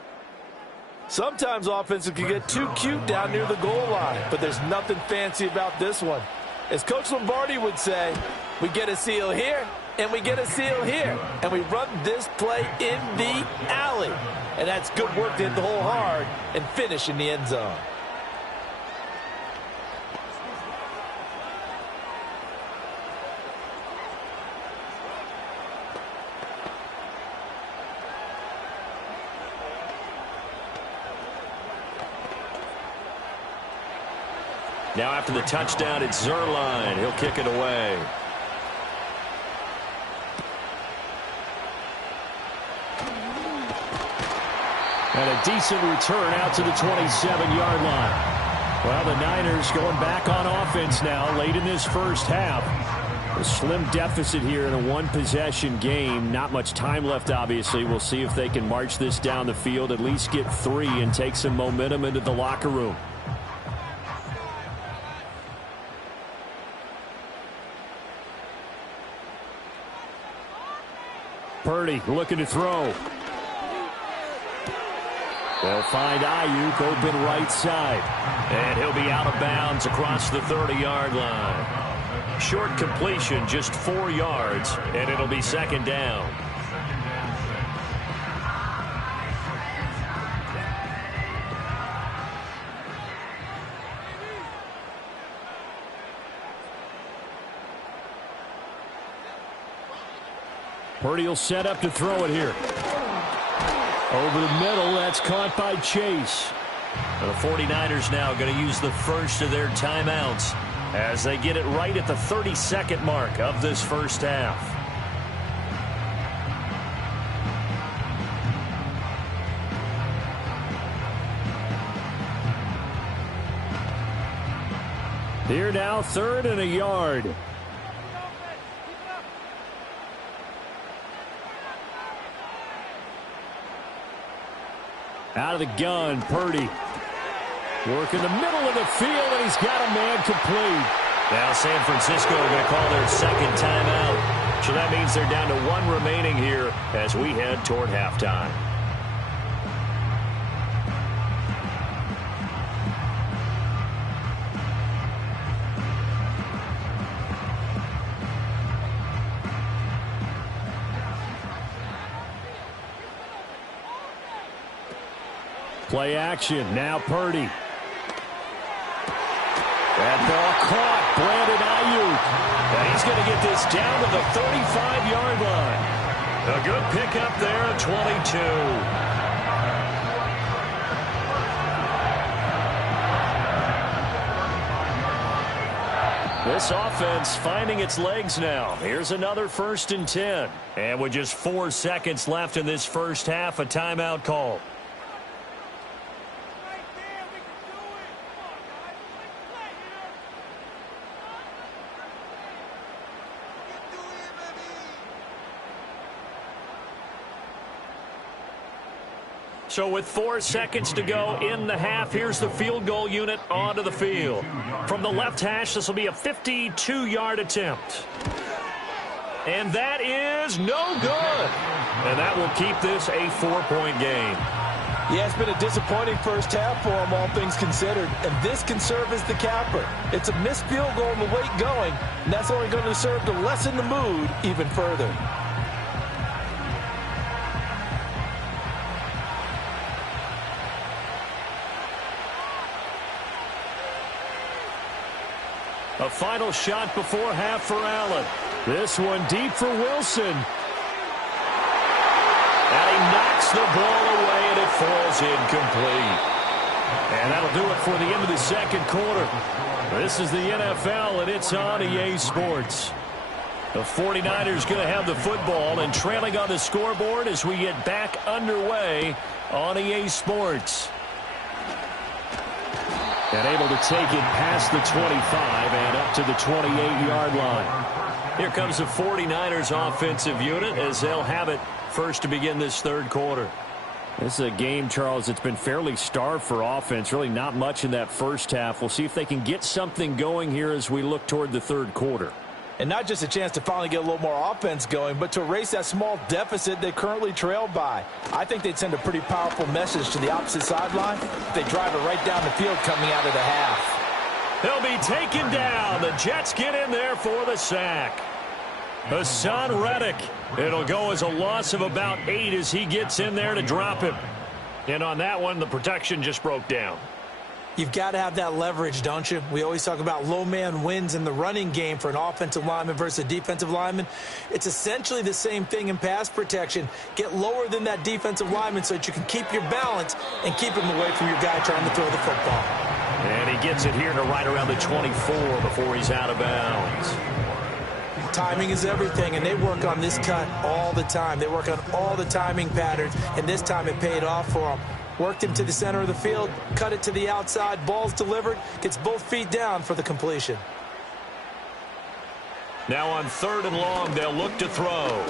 Sometimes offenses can get too cute down near the goal line, but there's nothing fancy about this one. As Coach Lombardi would say, we get a seal here, and we get a seal here, and we run this play in the alley. And that's good work to hit the hole hard and finish in the end zone. Now after the touchdown, it's Zerline. He'll kick it away. And a decent return out to the 27-yard line. Well, the Niners going back on offense now late in this first half. A slim deficit here in a one-possession game. Not much time left, obviously. We'll see if they can march this down the field, at least get 3 and take some momentum into the locker room. Purdy looking to throw. They'll find Ayuk open right side. And he'll be out of bounds across the 30-yard line. Short completion, just 4 yards, and it'll be second down. Purdy will set up to throw it here. Over the middle, that's caught by Chase. The 49ers now going to use the first of their timeouts as they get it right at the 32nd mark of this first half. Here now, 3rd and a yard. Out of the gun, Purdy. Work in the middle of the field, and he's got a man complete. Now San Francisco are going to call their second timeout. So that means they're down to 1 remaining here as we head toward halftime. Play action. Now Purdy. That ball caught. Brandon Ayuk. And he's going to get this down to the 35-yard line. A good pickup there at 22. This offense finding its legs now. Here's another 1st and 10. And with just 4 seconds left in this first half, a timeout call. So with 4 seconds to go in the half, here's the field goal unit onto the field. From the left hash, this will be a 52-yard attempt. And that is no good. And that will keep this a 4-point game. Yeah, it's been a disappointing first half for him, all things considered. And this can serve as the capper. It's a missed field goal and the late going, and that's only going to serve to lessen the mood even further. A final shot before half for Allen. This one deep for Wilson. And he knocks the ball away, and it falls incomplete. And that'll do it for the end of the second quarter. This is the NFL, and it's on EA Sports. The 49ers going to have the football and trailing on the scoreboard as we get back underway on EA Sports. And able to take it past the 25 and up to the 28-yard line. Here comes the 49ers offensive unit as they'll have it first to begin this third quarter. This is a game, Charles, that's been fairly starved for offense. Really not much in that first half. We'll see if they can get something going here as we look toward the third quarter. And not just a chance to finally get a little more offense going, but to erase that small deficit they currently trailed by. I think they'd send a pretty powerful message to the opposite sideline if they drive it right down the field coming out of the half. He'll be taken down. The Jets get in there for the sack. Hassan Reddick. It'll go as a loss of about 8 as he gets in there to drop him. And on that one, the protection just broke down. You've got to have that leverage, don't you? We always talk about low man wins in the running game for an offensive lineman versus a defensive lineman. It's essentially the same thing in pass protection. Get lower than that defensive lineman so that you can keep your balance and keep him away from your guy trying to throw the football. And he gets it here to right around the 24 before he's out of bounds. Timing is everything, and they work on this cut all the time. They work on all the timing patterns, and this time it paid off for them. Worked him to the center of the field, cut it to the outside, ball's delivered, gets both feet down for the completion. Now on 3rd and long, they'll look to throw.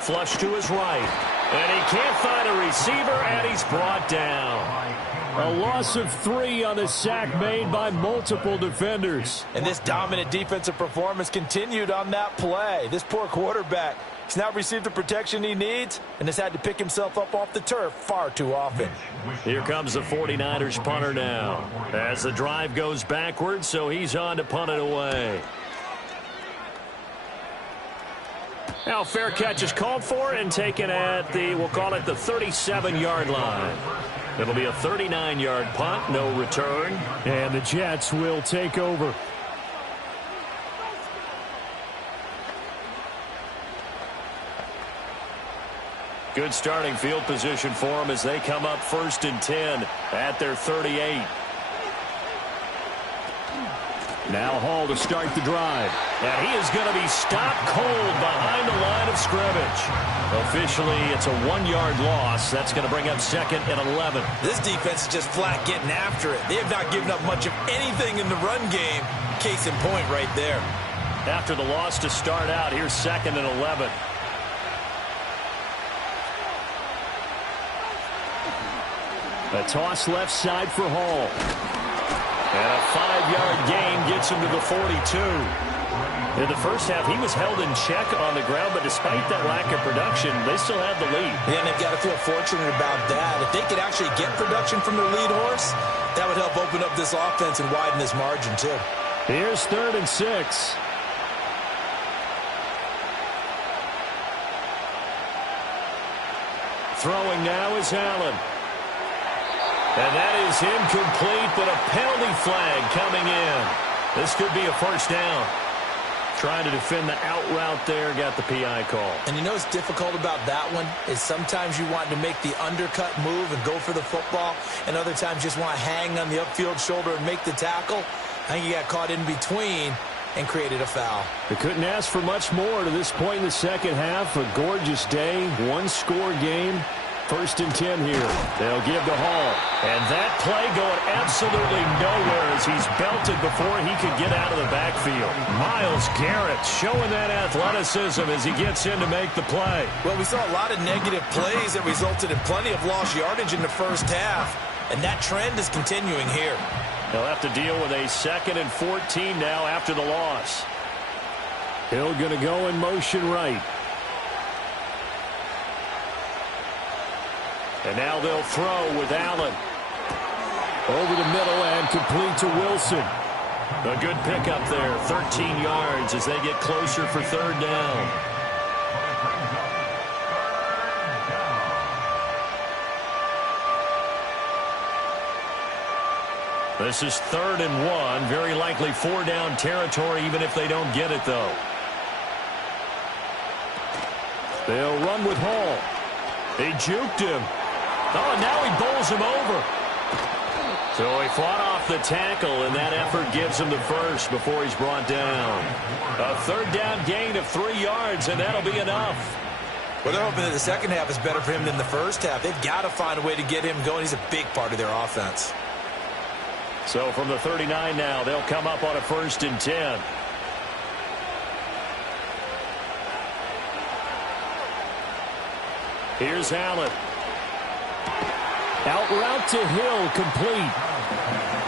Flush to his right, and he can't find a receiver, and he's brought down. A loss of 3 on the sack made by multiple defenders. And this dominant defensive performance continued on that play. This poor quarterback, he's now received the protection he needs and has had to pick himself up off the turf far too often. Here comes the 49ers punter now as the drive goes backwards, so he's on to punt it away. Now fair catch is called for and taken at the, we'll call it the 37-yard line. It'll be a 39-yard punt, no return. And the Jets will take over. Good starting field position for them as they come up 1st and 10 at their 38. Now Hall to start the drive. And he is going to be stopped cold behind the line of scrimmage. Officially, it's a 1-yard loss. That's going to bring up 2nd and 11. This defense is just flat getting after it. They have not given up much of anything in the run game. Case in point right there. After the loss to start out, here's 2nd and 11. A toss left side for Hall. And a 5-yard gain gets him to the 42. In the first half, he was held in check on the ground, but despite that lack of production, they still have the lead. Yeah, and they've got to feel fortunate about that. If they could actually get production from their lead horse, that would help open up this offense and widen this margin, too. Here's 3rd and 6. Throwing now is Allen. And that is incomplete, but a penalty flag coming in. This could be a first down. Trying to defend the out route there, got the PI call. And you know what's difficult about that one is sometimes you want to make the undercut move and go for the football, and other times you just want to hang on the upfield shoulder and make the tackle. I think he got caught in between and created a foul. They couldn't ask for much more to this point in the second half. A gorgeous day, 1-score game. 1st and 10 here. They'll give to Hall. And that play going absolutely nowhere as he's belted before he could get out of the backfield. Myles Garrett showing that athleticism as he gets in to make the play. Well, we saw a lot of negative plays that resulted in plenty of lost yardage in the first half. And that trend is continuing here. They'll have to deal with a 2nd and 14 now after the loss. Hill going to go in motion right. And now they'll throw with Allen. Over the middle and complete to Wilson. A good pickup there, 13 yards as they get closer for third down. This is 3rd and 1, very likely 4-down territory even if they don't get it though. They'll run with Hall. They juked him. Oh, and now he bowls him over. So he fought off the tackle, and that effort gives him the first before he's brought down. A 3rd down gain of 3 yards, and that'll be enough. Well, they're hoping that the second half is better for him than the first half. They've got to find a way to get him going. He's a big part of their offense. So from the 39 now, they'll come up on a 1st and 10. Here's Allen. Out route to Hill, complete.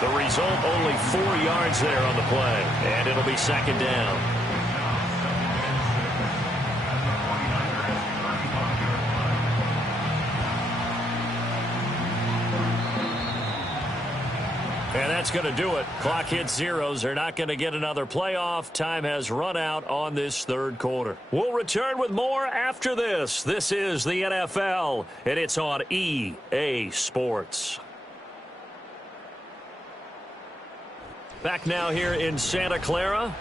The result, only 4 yards there on the play, and it'll be 2nd down. And that's going to do it. Clock hits zeros. They're not going to get another playoff. Time has run out on this 3rd quarter. We'll return with more after this. This is the NFL, and it's on EA Sports. Back now here in Santa Clara.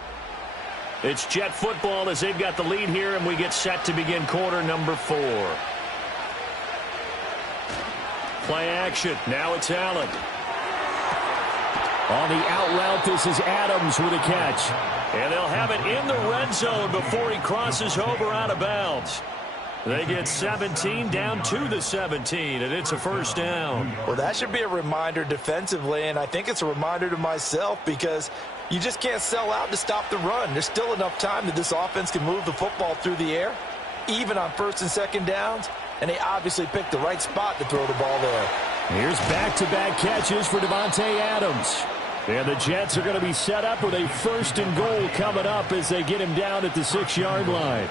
It's Jet football as they've got the lead here, and we get set to begin quarter number 4. Play action. Now it's Allen. On the out route, this is Adams with a catch. And they'll have it in the red zone before he crosses over out of bounds. They get 17 down to the 17, and it's a 1st down. Well, that should be a reminder defensively, and I think it's a reminder to myself because you just can't sell out to stop the run. There's still enough time that this offense can move the football through the air, even on 1st and 2nd downs, and they obviously picked the right spot to throw the ball there. Here's back-to-back catches for Davante Adams. And the Jets are going to be set up with a 1st and goal coming up as they get him down at the 6-yard line.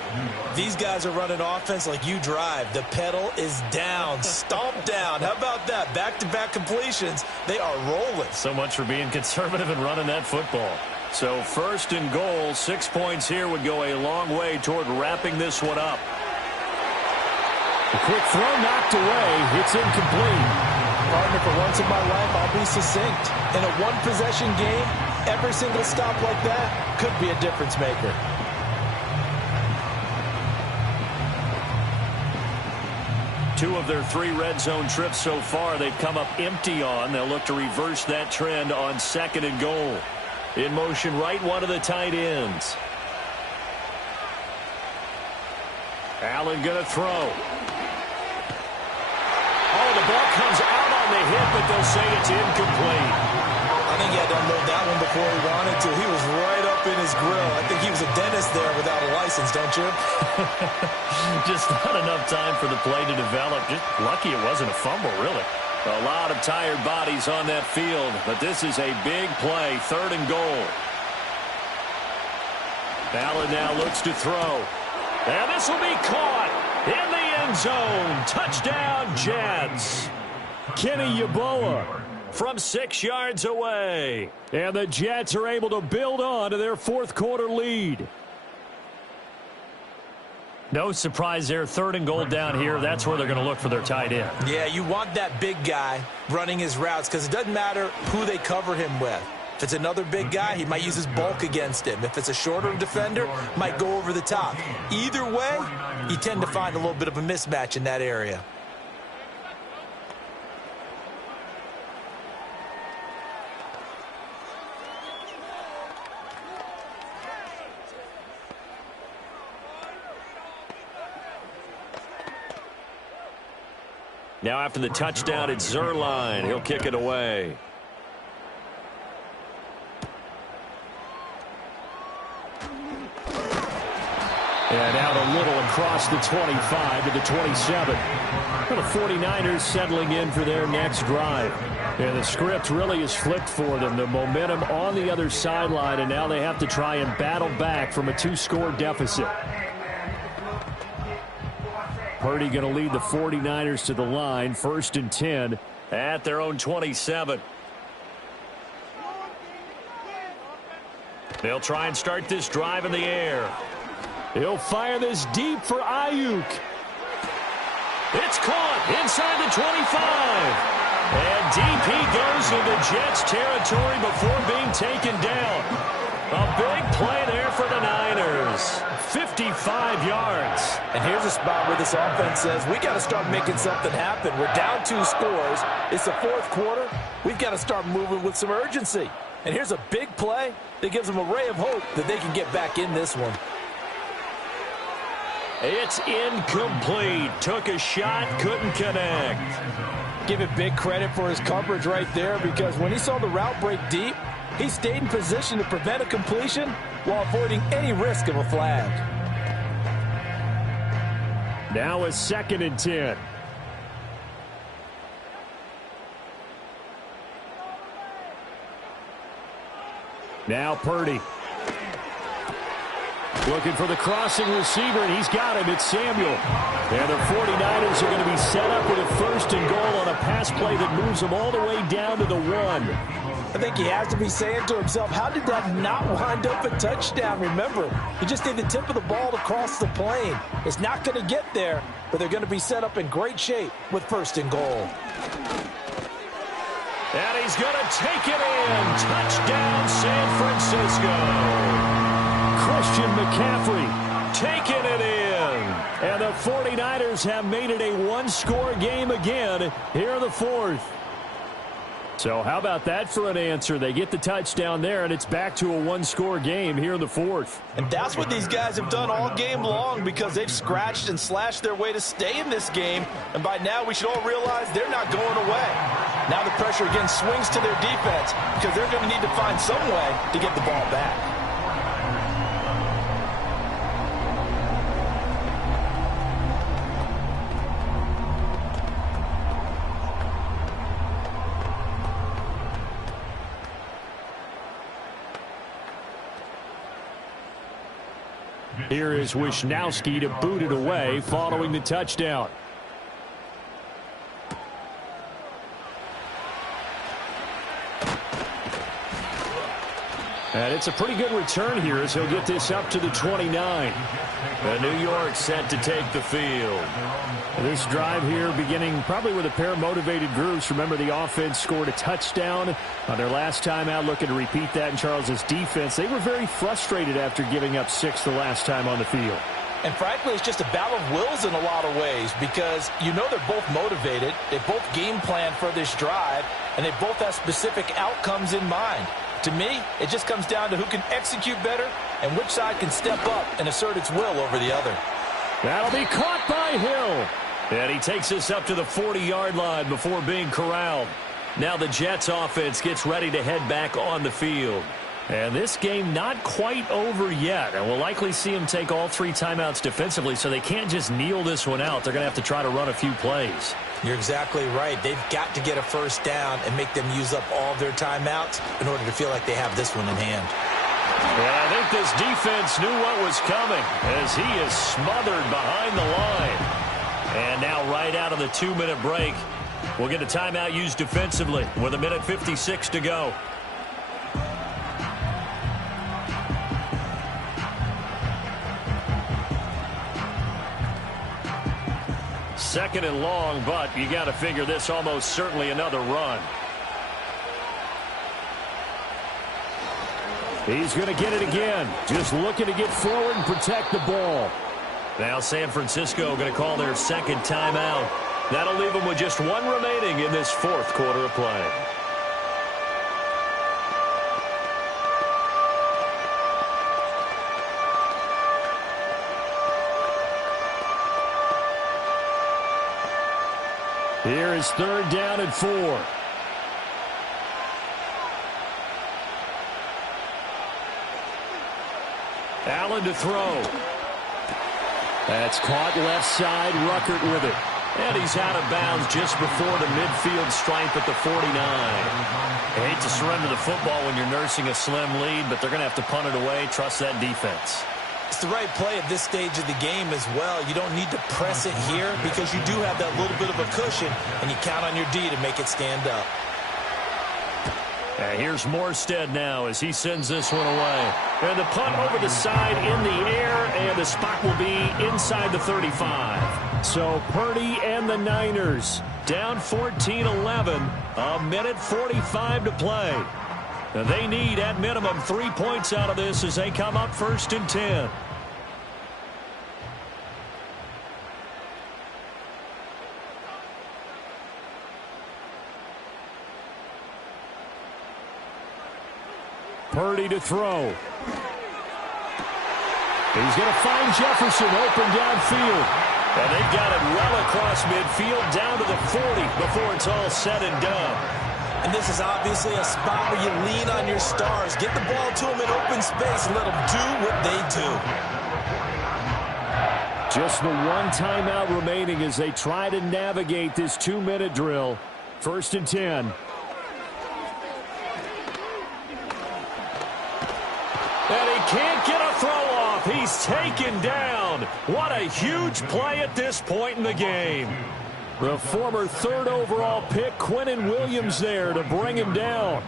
These guys are running offense like you drive. The pedal is down, stomp down. How about that? Back-to-back completions. They are rolling. So much for being conservative and running that football. So 1st and goal, 6 points here would go a long way toward wrapping this one up. A quick throw knocked away. It's incomplete. Partner, for once in my life, I'll be succinct. In a one-possession game, every single stop like that could be a difference maker. Two of their 3 red zone trips so far they've come up empty on. They'll look to reverse that trend on 2nd and goal. In motion right, one of the tight ends. Allen going to throw. Oh, the ball comes out on the hit, but they'll say it's incomplete. I think he had to unload that one before he wanted to. He was right up in his grill. I think he was a dentist there without a license, don't you? Just not enough time for the play to develop. Just lucky it wasn't a fumble, really. A lot of tired bodies on that field, but this is a big play, 3rd and goal. Allen now looks to throw. And this will be caught in the end zone. Touchdown, Jets. Kenny Yeboah from 6 yards away. And the Jets are able to build on to their 4th quarter lead. No surprise there, 3rd and goal down here. That's where they're going to look for their tight end. Yeah, you want that big guy running his routes because it doesn't matter who they cover him with. If it's another big guy, he might use his bulk against him. If it's a shorter defender, might go over the top. Either way, you tend to find a little bit of a mismatch in that area. Now after the touchdown, it's Zerline. He'll kick it away. And out a little across the 25 to the 27. Well, the 49ers settling in for their next drive. And the script really is flipped for them. The momentum on the other sideline, and now they have to try and battle back from a 2-score deficit. Purdy going to lead the 49ers to the line, 1st and 10. At their own 27. They'll try and start this drive in the air. He'll fire this deep for Ayuk. It's caught inside the 25. And deep he goes into Jets territory before being taken down. A big play there for the Niners. 55 yards. And here's a spot where this offense says, we got to start making something happen. We're down 2 scores. It's the 4th quarter. We've got to start moving with some urgency. And here's a big play that gives them a ray of hope that they can get back in this one. It's incomplete. Took a shot, couldn't connect. Give it big credit for his coverage right there, because when he saw the route break deep, he stayed in position to prevent a completion while avoiding any risk of a flag. Now a 2nd and 10. Now Purdy. Looking for the crossing receiver, and he's got him. It's Samuel. And the 49ers are going to be set up with a 1st and goal on a pass play that moves them all the way down to the 1. I think he has to be saying to himself, how did that not wind up a touchdown? Remember, he just did the tip of the ball to cross the plane. It's not going to get there, but they're going to be set up in great shape with 1st and goal. And he's going to take it in. Touchdown, San Francisco. Christian McCaffrey taking it in. And the 49ers have made it a 1-score game again here in the 4th. So how about that for an answer? They get the touchdown there, and it's back to a 1-score game here in the 4th. And that's what these guys have done all game long, because they've scratched and slashed their way to stay in this game. And by now, we should all realize they're not going away. Now the pressure again swings to their defense, because they're going to need to find some way to get the ball back. Here is Wisnowski to boot it away following the touchdown. And it's a pretty good return here as he'll get this up to the 29. And New York set to take the field. This drive here beginning probably with a pair of motivated groups. Remember, the offense scored a touchdown on their last time out, looking to repeat that in Charles's defense. They were very frustrated after giving up 6 the last time on the field. And frankly, it's just a battle of wills in a lot of ways, because you know they're both motivated, they both game plan for this drive, and they both have specific outcomes in mind. To me, it just comes down to who can execute better and which side can step up and assert its will over the other. That'll be caught by Hill. And he takes us up to the 40-yard line before being corralled. Now the Jets offense gets ready to head back on the field. And this game not quite over yet. And we'll likely see them take all 3 timeouts defensively, so they can't just kneel this one out. They're going to have to try to run a few plays. You're exactly right. They've got to get a 1st down and make them use up all of their timeouts in order to feel like they have this one in hand. Yeah, I think this defense knew what was coming as he is smothered behind the line. And now right out of the 2-minute break, we'll get a timeout used defensively with 1:56 to go. Second and long, but you got to figure this almost certainly another run. He's going to get it again. Just looking to get forward and protect the ball. Now San Francisco going to call their 2nd timeout. That'll leave them with just 1 remaining in this 4th quarter of play. Here is 3rd down and 4. Allen to throw. That's caught left side. Ruckert with it. And he's out of bounds just before the midfield stripe at the 49. I hate to surrender the football when you're nursing a slim lead, but they're going to have to punt it away. Trust that defense. It's the right play at this stage of the game as well. You don't need to press it here because you do have that little bit of a cushion, and you count on your D to make it stand up. And here's Morstead now as he sends this one away. And the punt over the side in the air, and the spot will be inside the 35. So Purdy and the Niners down 14-11, a minute 45 to play. And they need, at minimum, 3 points out of this as they come up 1st and 10. Purdy to throw. He's going to find Jefferson open downfield. And they've got it well across midfield down to the 40 before it's all said and done. And this is obviously a spot where you lean on your stars. Get the ball to them in open space and let them do what they do. Just the one timeout remaining as they try to navigate this 2-minute drill. 1st and 10. And he can't get a throw off. He's taken down. What a huge play at this point in the game. The former 3rd overall pick, Quinnen Williams, there to bring him down.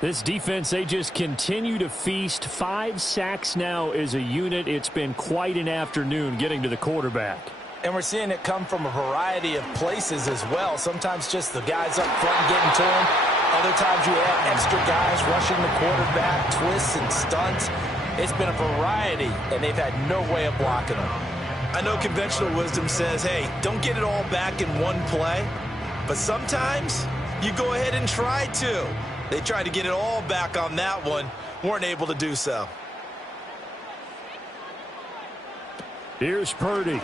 This defense, they just continue to feast. 5 sacks now as a unit. It's been quite an afternoon getting to the quarterback. And we're seeing it come from a variety of places as well. Sometimes just the guys up front getting to him. Other times you add extra guys rushing the quarterback, twists and stunts. It's been a variety, and they've had no way of blocking them. I know conventional wisdom says, hey, don't get it all back in one play. But sometimes you go ahead and try to. They tried to get it all back on that one. Weren't able to do so. Here's Purdy.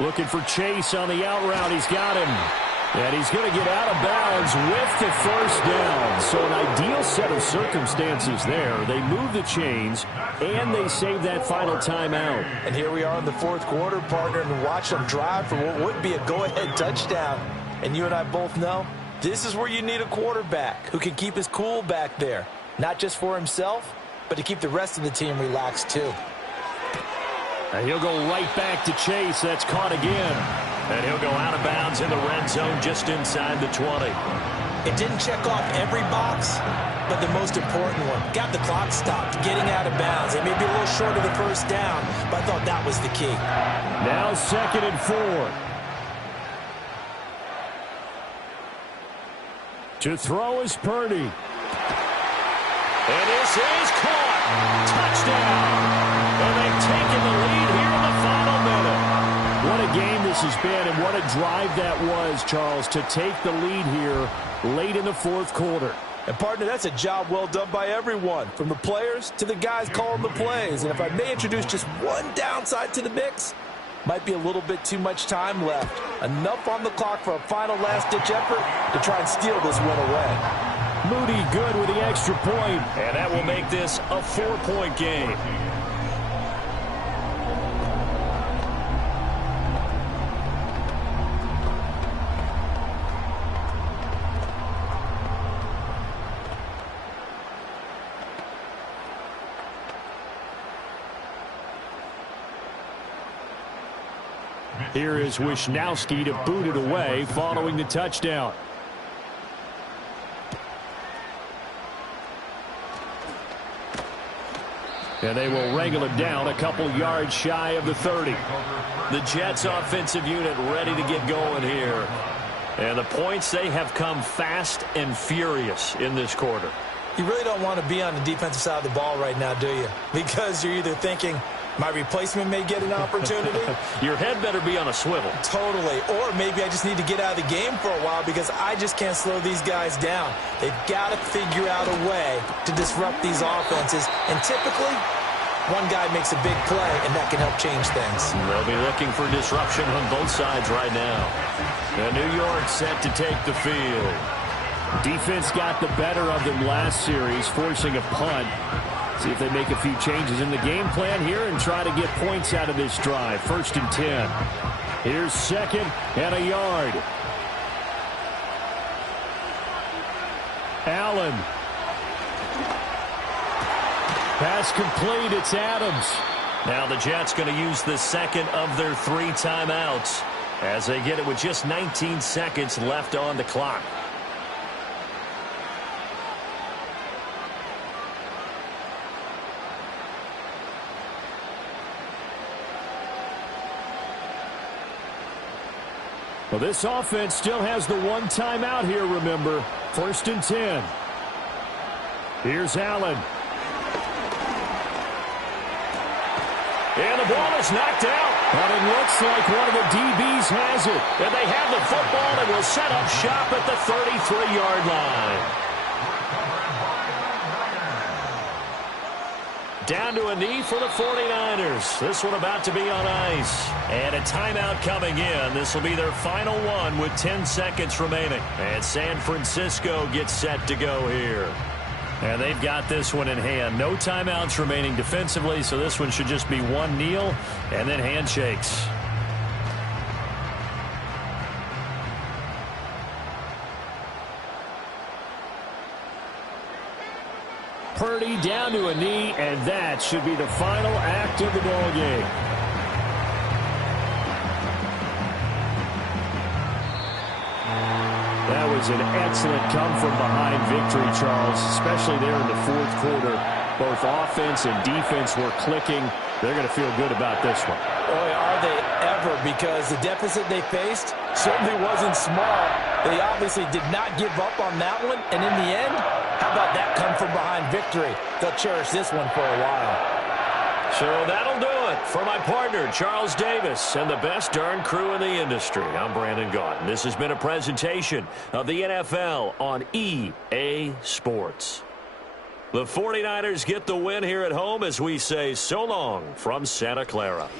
Looking for Chase on the out route. He's got him. And he's going to get out of bounds with the 1st down. So an ideal set of circumstances there. They move the chains, and they save that final timeout. And here we are in the 4th quarter, partner, and watch them drive for what would be a go-ahead touchdown. And you and I both know this is where you need a quarterback who can keep his cool back there. Not just for himself, but to keep the rest of the team relaxed too. And he'll go right back to Chase. That's caught again. And he'll go out of bounds in the red zone just inside the 20. It didn't check off every box, but the most important one. Got the clock stopped, getting out of bounds. It may be a little short of the 1st down, but I thought that was the key. Now 2nd and 4. To throw is Purdy. And this is caught. Touchdown. And they've taken the lead here in the final minute. What a game this has been, and what a drive that was, Charles, to take the lead here late in the 4th quarter. And, partner, that's a job well done by everyone, from the players to the guys calling the plays. And if I may introduce just one downside to the mix, might be a little bit too much time left. Enough on the clock for a final last-ditch effort to try and steal this win away. Moody good with the extra point. And that will make this a 4-point game. Here is Wisnowski to boot it away following the touchdown. And they will wrangle it down a couple yards shy of the 30. The Jets offensive unit ready to get going here. And the points, they have come fast and furious in this quarter. You really don't want to be on the defensive side of the ball right now, do you? Because you're either thinking, my replacement may get an opportunity. Your head better be on a swivel. Totally. Or maybe I just need to get out of the game for a while because I just can't slow these guys down. They've got to figure out a way to disrupt these offenses. And typically, one guy makes a big play, and that can help change things. They'll be looking for disruption on both sides right now. And New York set to take the field. Defense got the better of them last series, forcing a punt. See if they make a few changes in the game plan here and try to get points out of this drive. 1st and 10. Here's 2nd and a yard. Allen. Pass complete. It's Adams. Now the Jets going to use the second of their 3 timeouts as they get it with just 19 seconds left on the clock. Well, this offense still has the 1 timeout here, remember. 1st and 10. Here's Allen. And the ball is knocked out. But it looks like one of the DBs has it. And they have the football and will set up shop at the 33-yard line. Down to a knee for the 49ers. This one about to be on ice. And a timeout coming in. This will be their final one with 10 seconds remaining. And San Francisco gets set to go here. And they've got this one in hand. No timeouts remaining defensively, so this one should just be one kneel and then handshakes. Purdy down to a knee, and that should be the final act of the ball game. That was an excellent come-from-behind victory, Charles, especially there in the 4th quarter. Both offense and defense were clicking. They're going to feel good about this one. Boy, are they ever, because the deficit they faced certainly wasn't small. They obviously did not give up on that one, and in the end, how about that come-from-behind victory? They'll cherish this one for a while. So that'll do it for my partner, Charles Davis, and the best darn crew in the industry. I'm Brandon Gaudin. This has been a presentation of the NFL on EA Sports. The 49ers get the win here at home as we say so long from Santa Clara.